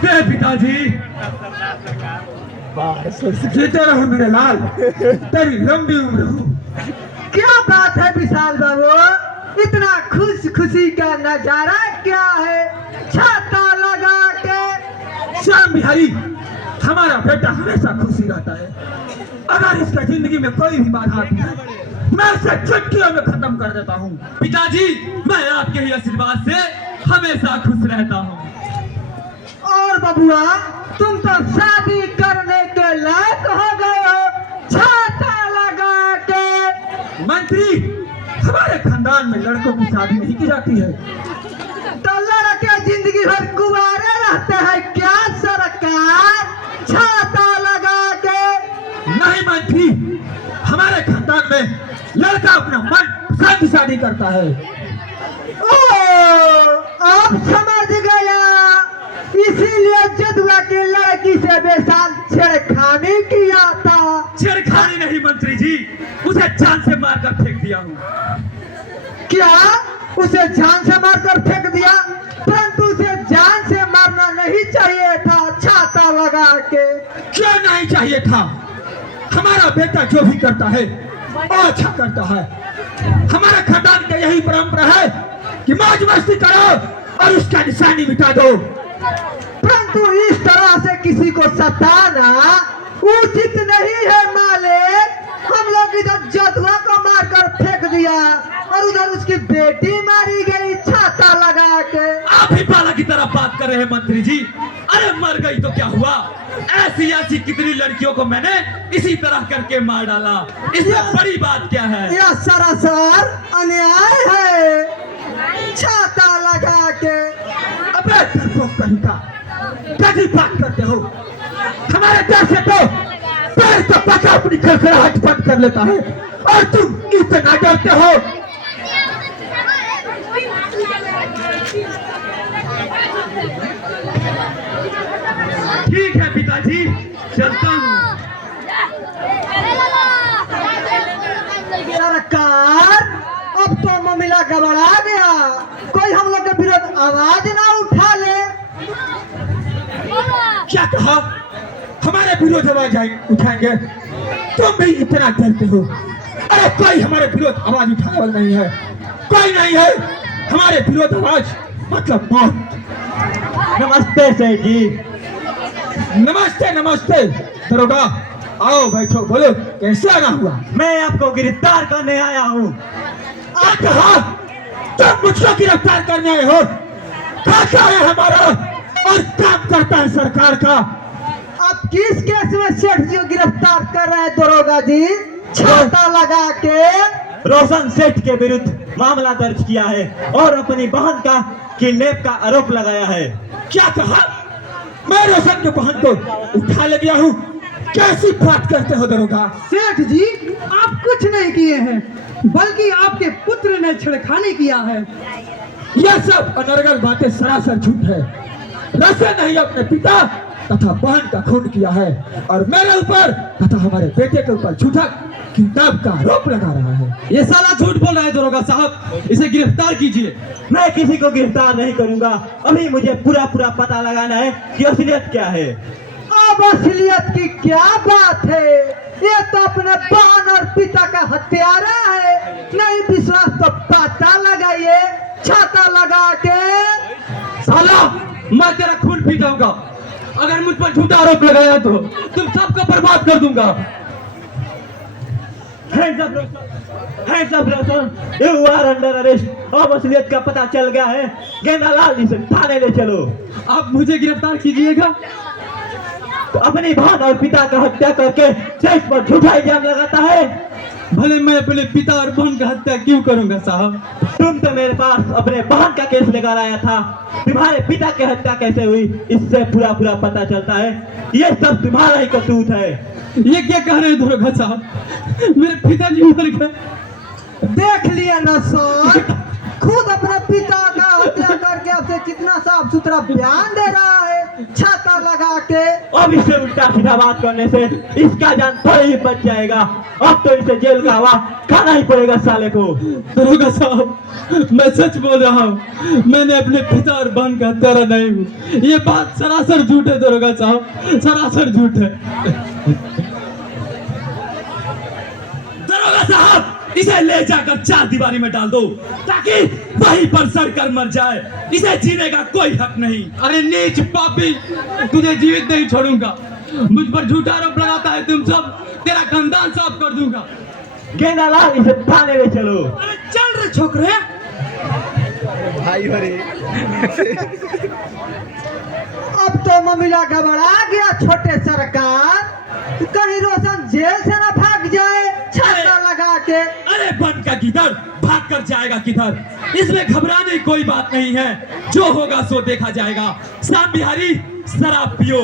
नमस्ते पिताजी। जीते रहो मेरे लाल, तेरी लंबी उम्र हो। क्या बात है विशाल बाबू, इतना खुशी का नजारा क्या है? छाता लगा के। श्याम बिहारी, हमारा बेटा हमेशा खुशी रहता है। अगर इसका जिंदगी में कोई भी बाधा आती है, मैं इसे चुटकियों में खत्म कर देता हूँ। पिताजी, मैं आपके ही आशीर्वाद से हमेशा खुश रहता हूँ। और बबुआ, तुम तो शादी करने के लायक हो गए हो, छाता लगा के। मंत्री, हमारे खानदान में लड़कों की शादी नहीं की जाती है। तो लड़के जिंदगी भर कुंवारे रहते हैं क्या सरकार? छाता लगा के। नहीं मंत्री, हमारे खानदान में लड़का अपना मन पसंद शादी करता है। ओ, अब समझ गया, इसीलिए जदुआ के लड़की से बेसाल छेड़खानी किया था। छेड़खानी नहीं मंत्री जी, उसे जान से मारकर फेंक दिया हूँ। क्या उसे जान से मारकर फेंक दिया? परंतु उसे जान से मारना नहीं चाहिए था, छाता लगा के। क्यों नहीं चाहिए था? हमारा बेटा जो भी करता है वो अच्छा करता है। हमारे खानदान का यही परंपरा है कि मौज मस्ती करो और उसका निशानी मिटा दो। परंतु इस तरह से किसी को सताना उचित नहीं है मालिक। हम लोग इधर जदुआ को मारकर फेंक दिया और उधर उसकी बेटी मारी गई, छाता लगा के। आप ही बाला की तरह बात कर रहे हैं मंत्री जी। अरे मर गई तो क्या हुआ? ऐसी कितनी लड़कियों को मैंने इसी तरह करके मार डाला। इसमें बड़ी बात क्या है? यह सरासर अन्याय है, छाता लगा के। अबे डरपोक कहीं का, कैसी बात करते हो? हमारे देश से तो पैर तो पका अपनी खड़खड़ाहट बंद कर लेता है और तुम इतना डरते हो। ठीक है पिताजी, चलता हूँ। सरकार, अब तो मामला गड़बड़ा गया। कोई हम लोग के विरोध आवाज ना उठा ले। क्या कहा? हमारे विरोध आवाज उठाएंगे? तुम भी इतना डरते हो? अरे कोई हमारे विरोध आवाज उठाने वाला नहीं है, कोई नहीं है। हमारे विरोध आवाज मतलब मौत। नमस्ते सेठ जी। नमस्ते नमस्ते। दरोगा, आओ बैठो, बोलो कैसे आना हुआ? मैं आपको गिरफ्तार करने आया हूँ। आप कहा? तुम मुझको गिरफ्तार करने आए हो? क्या है हमारा और काम करता है सरकार का? आप किस केस में सेठ जी को गिरफ्तार कर रहे हैं दरोगा जी? छाता लगा के। रोशन सेठ के विरुद्ध मामला दर्ज किया है और अपनी बहन का किडनैप का आरोप लगाया है। क्या कहा? मैं रोशन के बहन को उठा ले गया हूँ? कैसी बात करते हो दरोगा? सेठ जी, आप कुछ नहीं किए हैं, बल्कि आपके पुत्र ने छेड़खानी किया है। यह सब अनर्गल बातें सरासर झूठ है। रसन नहीं अपने पिता तथा बहन का खून किया है और मेरे ऊपर तथा हमारे बेटे के ऊपर झूठा किडनैप का आरोप लगा रहा है। ये साला झूठ बोल रहा है दरोगा साहब, इसे गिरफ्तार कीजिए। मैं किसी को गिरफ्तार नहीं करूंगा। अभी मुझे पूरा पता लगाना है कि असलियत क्या है। अब असलियत की क्या बात है? ये तो अपने बहन और पिता का हत्यारा है। नहीं विश्वास तो पता लगाइए, छाता लगा के। साला, मैं तेरा खून पी जाऊंगा। अगर मुझ पर झूठा आरोप लगाया तो तुम सबको बर्बाद कर दूंगा। Hands up Roshan, you are under arrest। अब असलियत का पता चल गया है। गेंदालाल जी से थाने ले चलो। आप मुझे गिरफ्तार कीजिएगा? तो अपनी बहन और पिता का हत्या करके सेठ पर झूठा इल्जाम लगाता है। भले मैं अपने पिता और बहन का हत्या क्यों करूंगा साहब? तुम तो मेरे पास अपने बहन का केस लेकर आया था। तुम्हारे पिता की हत्या कैसे हुई, इससे पूरा पता चलता है। ये सब तुम्हारा ही कसूर है। ये क्या कह रहे हैं दरोगा साहब? मेरे पिताजी मर गए। देख लिया ना सर, खुद अपने पिता का हत्या करके आपसे कितना साफ सुथरा बयान दे रहा है, छाता लगा के। अब इससे उल्टा सीधा बात करने से इसका जान थोड़ी ही बच जाएगा। अब तो इसे जेल का हवा खाना ही पड़ेगा साले को। दरोगा साहब, मैं सच बोल रहा हूँ, मैंने अपने पिता और बहन का हत्यारा नहीं हूँ। ये बात सरासर झूठ है दरोगा साहब, सरासर झूठ है। दरोगा साहब, इसे ले जाकर 4 दीवारी में डाल दो ताकि वहीं पर सड़कर मर जाए। इसे जीने का कोई हक नहीं। अरे नीच पापी, तुझे जीवित नहीं छोड़ूंगा। मुझ पर झूठा आरोप लगाता है तुम सब, तेरा खानदान साफ कर दूंगा। गेंदालाल, इसे थाने में चलो। अरे चल रे छोकरे। अब तो मामला गड़बड़ा गया छोटे सरकार, कहीं रोशन जेल से ना भाग जाए छाता लगा के। अरे बन का किधर भाग कर जाएगा किधर? इसमें घबराने की कोई बात नहीं है। जो होगा सो देखा जाएगा। श्याम बिहारी, शराब पियो।